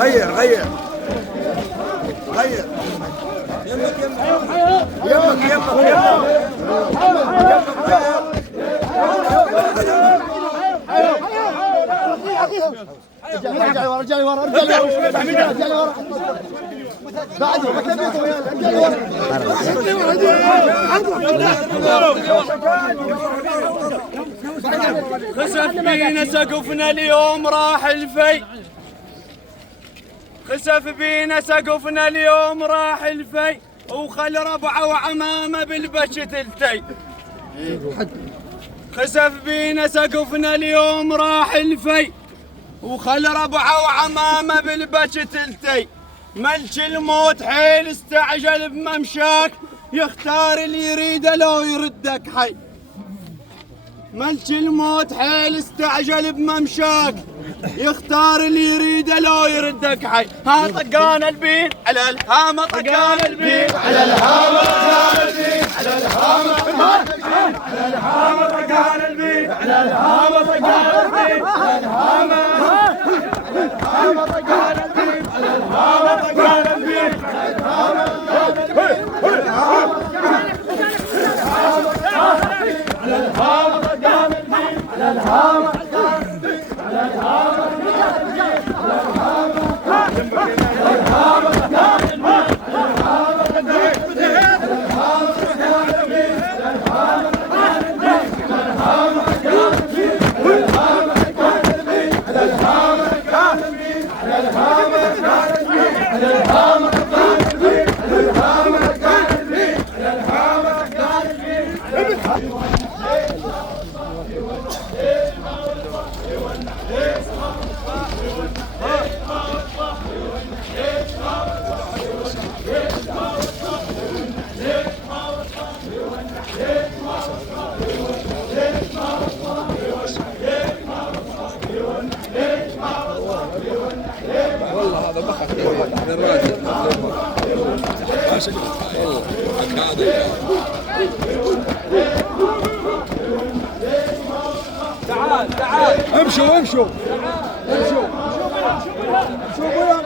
غير غير غير يمك يمك ارجع ورا ارجع ورا ارجع ورا بعد خسف بينا سقفنا اليوم راح الفي، خسف بينا سقفنا اليوم راح الفي، وخل ربعه وعمامه بالبش تلتي. خسف بينا سقفنا اليوم راح الفي، وخل ربعه وعمامه بالبش تلتي. ملك الموت حيل استعجل بممشاك، يختار اللي يريده لو يردك حي. ملك الموت حيل استعجل بممشاك، يختار اللي يريده لو يردك حي. ها طقان البين على الهامة، طقان البين على الهامة، طقان البين على الهامة، طقان البين على الهامة، طقان البين على الهامة، طقان البين على الهامة، طقان البين على الهامة، على الهامة، طقان البين على الهامة، على الهامة. والله هذا بخت الراجل ما شفت هذا. تعال تعال امشوا امشوا امشوا شوفوا